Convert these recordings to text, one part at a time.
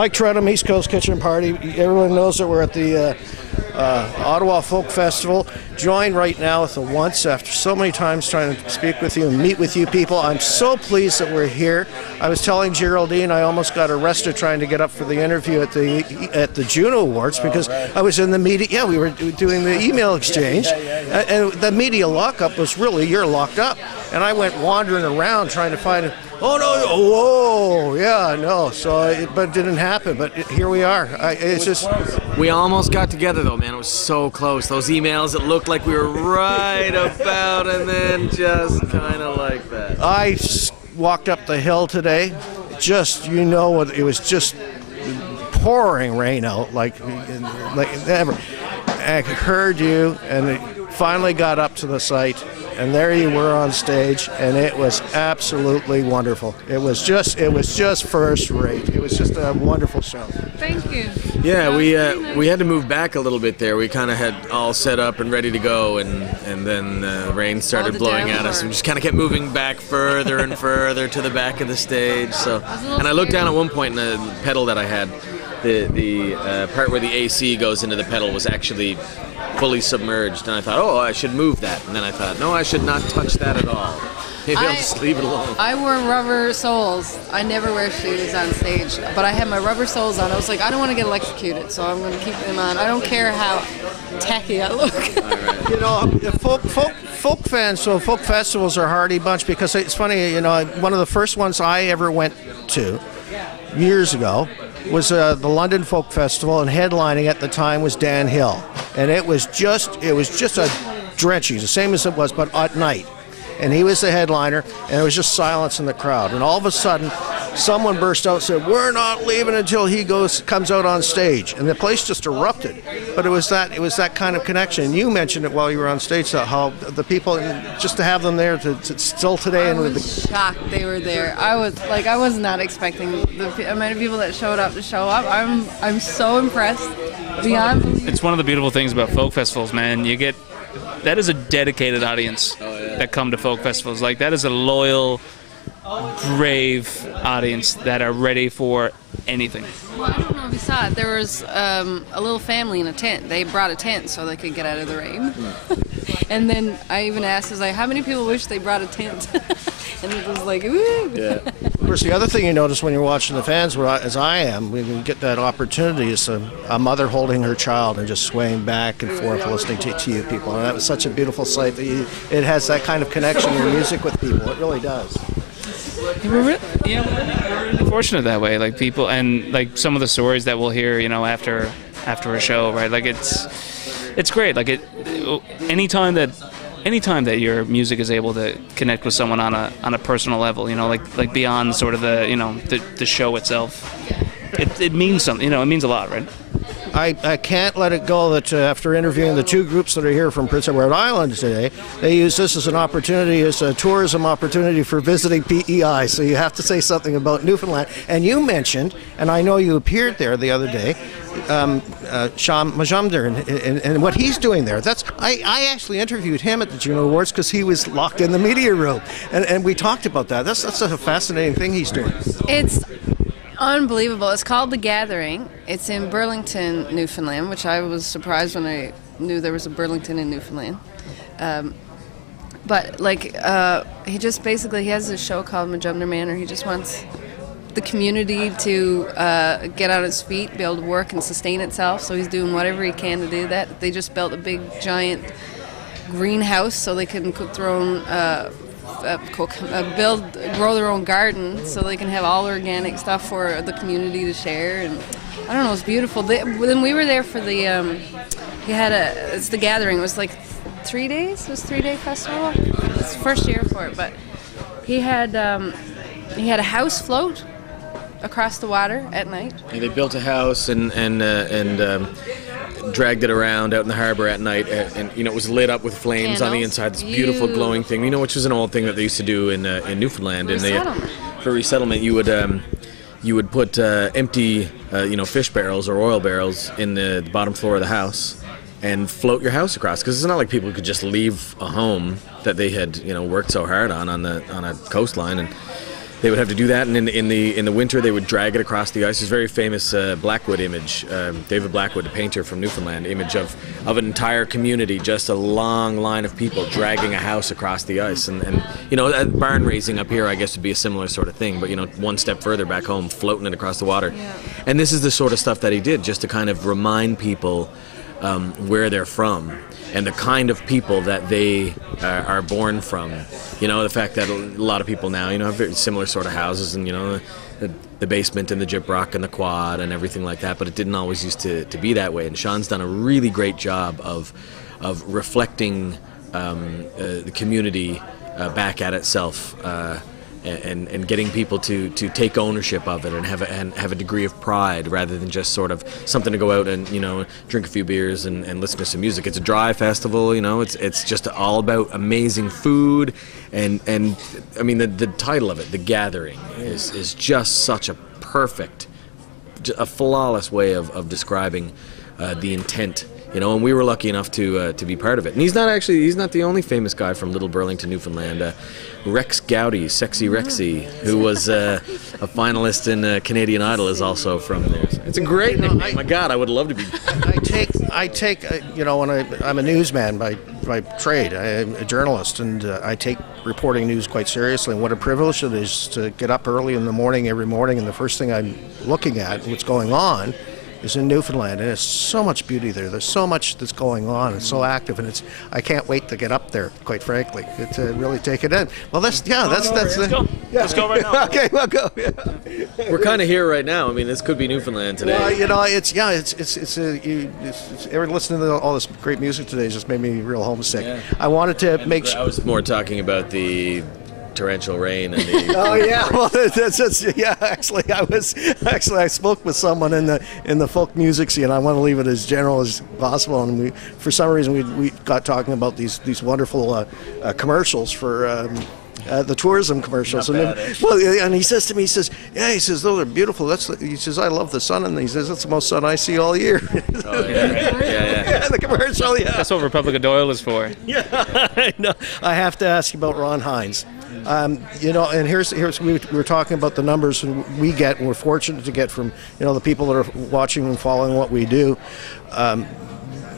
Mike Trudham, East Coast Kitchen Party. Everyone knows that we're at the Ottawa Folk Festival. Joined right now with the Once after so many times trying to speak with you and meet with you people. I'm so pleased that we're here. I was telling Geraldine I almost got arrested trying to get up for the interview at the Juno Awards because I was in the media. Yeah, we were doing the email exchange, and the media lockup was really you're locked up. And I went wandering around trying to find. Oh no! Whoa! Yeah, no. So, but it didn't happen. But here we are. It's just. We almost got together though, man. It was so close. Those emails, it looked like we were right about, and then just kind of like that. I walked up the hill today. Just it was just pouring rain out like never. I heard you, and it finally got up to the site. And there you were on stage, and it was absolutely wonderful. It was just first rate. It was just a wonderful show. Thank you. Yeah, we had to move back a little bit there. We kind of had all set up and ready to go, and then the rain started blowing at us, and we just kind of kept moving back further and further to the back of the stage. So, and I looked down at one point in the pedal that I had. The part where the AC goes into the pedal was actually fully submerged, and I thought, oh, I should move that. And then I thought, no, I should not touch that at all. Maybe I'll just leave it alone. I wore rubber soles. I never wear shoes on stage, but I had my rubber soles on. I was like, I don't want to get electrocuted, so I'm going to keep them on. I don't care how tacky I look. You know, folk fans, so folk festivals are a hardy bunch because it's funny, you know, one of the first ones I ever went to years ago was the London Folk Festival, and headlining at the time was Dan Hill, and it was just a drenching, the same as it was, but at night, and he was the headliner, and it was just silence in the crowd, and all of a sudden, someone burst out and said, "We're not leaving until he comes out on stage," and the place just erupted. But it was that kind of connection. You mentioned it while you were on stage, how the people, just to have them there to still today. I was shocked they were there. I was not expecting the amount of people that showed up to show up. I'm so impressed. Beyond belief. It's one of the beautiful things about folk festivals, man. That is a dedicated audience that come to folk festivals. Like, that is a loyal, brave audience that are ready for anything. Well, I don't know if you saw it. There was a little family in a tent. They brought a tent so they could get out of the rain. And then I even asked, how many people wish they brought a tent? And it was like, woo! Yeah. Of course, the other thing you notice when you're watching the fans, as I am, when you get that opportunity, is a mother holding her child and just swaying back and forth listening to you people. And that was such a beautiful sight. It has that kind of connection, your music with people. It really does. We're really fortunate that way. Like, people, and like some of the stories that we'll hear, you know, after a show, right? Like, it's great. Like, anytime that your music is able to connect with someone on a personal level, you know, like beyond sort of the show itself, it means something. You know, it means a lot, right? I can't let it go that after interviewing the two groups that are here from Prince Edward Island today, they use this as an opportunity, as a tourism opportunity for visiting PEI. So you have to say something about Newfoundland. And you mentioned, and I know you appeared there the other day, Sean Majumder and what he's doing there. I actually interviewed him at the Juno Awards because he was locked in the media room, and we talked about that. That's a fascinating thing he's doing. It's unbelievable. It's called The Gathering. It's in Burlington, Newfoundland, which I was surprised when I knew there was a Burlington in Newfoundland. But like, he just basically, he has a show called Majumder Manor. He just wants the community to get on its feet, be able to work and sustain itself. So he's doing whatever he can to do that. They just built a big, giant greenhouse so they can cook their own, grow their own garden, so they can have all organic stuff for the community to share. And I don't know, it's beautiful. When we were there for the, it's The Gathering. It was like 3 days. It was a 3-day festival. It's the first year for it, but he had a house float across the water at night. Yeah, they built a house and dragged it around out in the harbor at night, and you know, it was lit up with flames Candles. On the inside. This beautiful glowing thing, you know, which is an old thing that they used to do in Newfoundland. For resettlement, you would put empty fish barrels or oil barrels in the bottom floor of the house and float your house across, because it's not like people could just leave a home that they had worked so hard on a coastline, they would have to do that, and in the winter they would drag it across the ice. There's a very famous Blackwood image, David Blackwood, a painter from Newfoundland, image of an entire community, just a long line of people dragging a house across the ice. And you know, barn raising up here, I guess, would be a similar sort of thing, but you know, one step further back home, floating it across the water. Yeah. And this is the sort of stuff that he did, just to kind of remind people where they're from and the kind of people that they are born from. You know, the fact that a lot of people now, you know, have very similar sort of houses, and you know, the basement and the gyprock and the quad and everything like that, but it didn't always used to be that way. And Sean's done a really great job of reflecting the community back at itself, and getting people to take ownership of it and have a degree of pride, rather than just sort of something to go out and, you know, drink a few beers and listen to some music. It's a dry festival, you know. It's just all about amazing food, and I mean, the title of it, The Gathering, is just such a perfect, a flawless way of describing the intent. You know, and we were lucky enough to be part of it. And he's not the only famous guy from Little Burlington, Newfoundland. Rex Gowdy, Sexy Rexy, who was a finalist in Canadian Idol, is also from there. So it's a great nickname. My God, I would love to be. I take you know, when I'm a newsman by trade, I'm a journalist, and I take reporting news quite seriously. And what a privilege it is to get up early in the morning every morning, and the first thing I'm looking at, what's going on, is in Newfoundland, and there's so much beauty there. There's so much that's going on. It's so active, and I can't wait to get up there, quite frankly, to really take it in. Well, that's Let's go. Yeah. Let's go right now. Okay, we'll go. Yeah. We're kind of here right now. I mean, this could be Newfoundland today. Well, you know, it's listening to all this great music today just made me real homesick. Yeah. I wanted to make sure. I was more talking about the torrential rain and the oh yeah, well that's yeah. I spoke with someone in the folk music scene. I want to leave it as general as possible, and for some reason we got talking about these wonderful commercials for. The tourism commercials, and he says to me, yeah, those are beautiful. He says, I love the sun, and he says that's the most sun I see all year. Oh, yeah. The commercial, yeah. That's what Republic of Doyle is for. Yeah, I know. I have to ask you about Ron Hines. You know, and here's we were talking about the numbers we get, and we're fortunate to get from, you know, the people that are watching and following what we do.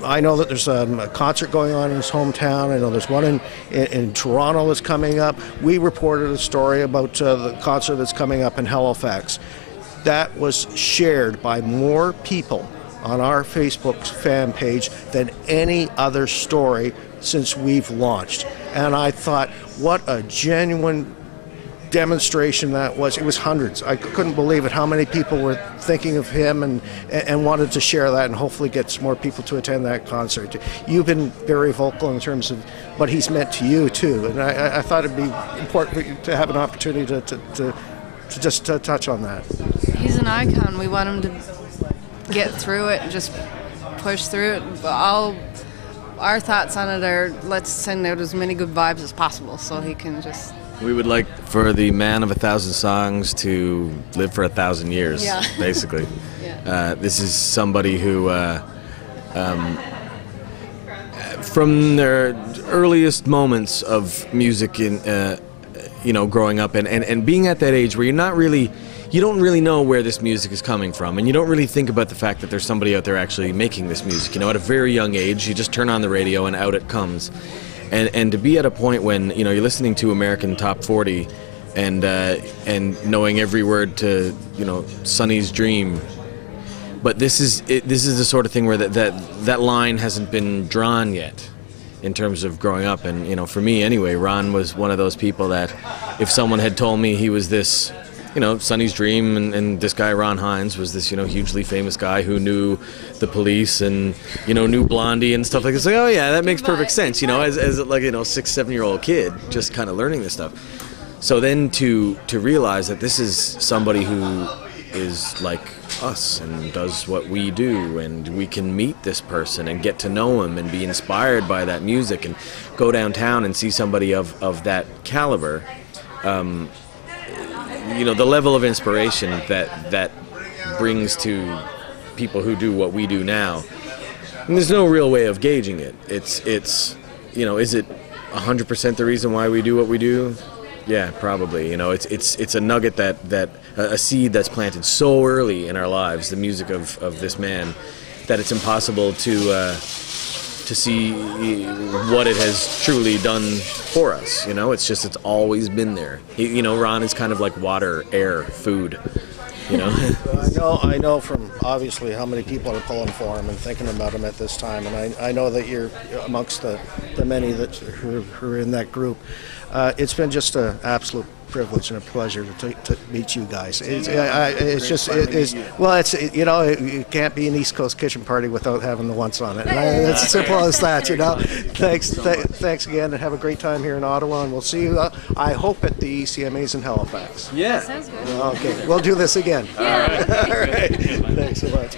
I know that there's a concert going on in his hometown. I know there's one in Toronto that's coming up. We reported a story about the concert that's coming up in Halifax. That was shared by more people on our Facebook fan page than any other story since we've launched. And I thought, what a genuine demonstration that was. It was hundreds. I couldn't believe it, how many people were thinking of him and wanted to share that, and hopefully get more people to attend that concert. You've been very vocal in terms of what he's meant to you too, and I thought it'd be important for you to have an opportunity to just touch on that. He's an icon. We want him to get through it and just push through it. All our thoughts on it are, let's send out as many good vibes as possible so he can just... We would like for the man of 1,000 songs to live for 1,000 years, yeah. Basically. Yeah. This is somebody who, from their earliest moments of music, in, you know, growing up and being at that age where you don't really know where this music is coming from, and you don't really think about the fact that there's somebody out there actually making this music. You know, at a very young age, you just turn on the radio and out it comes. And to be at a point when, you know, you're listening to American Top 40 and knowing every word to, you know, Sonny's Dream, but this is the sort of thing where that line hasn't been drawn yet in terms of growing up. And, you know, for me anyway, Ron was one of those people that if someone had told me he was this, you know, Sonny's Dream, and this guy Ron Hines was this, you know, hugely famous guy who knew the Police and, you know, knew Blondie and stuff like this. Like, oh yeah, that makes perfect sense, you know, as like, you know, 6-7-year-old kid just kind of learning this stuff. So then to realize that this is somebody who is like us and does what we do, and we can meet this person and get to know him and be inspired by that music and go downtown and see somebody of that caliber. You know, the level of inspiration that brings to people who do what we do now. And there's no real way of gauging it. It's you know, is it 100% the reason why we do what we do? Yeah, probably. You know, it's a nugget that a seed that's planted so early in our lives, the music of this man, that it's impossible to see what it has truly done for us. You know, it's always been there. You know, Ron is kind of like water, air, food. You know. I know from obviously how many people are pulling for him and thinking about him at this time, and I know that you're amongst the many who are in that group. It's been just an absolute privilege and a pleasure to meet you guys. You know, it can't be an East Coast kitchen party without having the once on it. It's as simple as that, you know. Thanks again, and have a great time here in Ottawa, and we'll see you, I hope, at the ECMAs in Halifax. Yeah. Sounds good. Okay, we'll do this again. Yeah. All right. Thanks so much.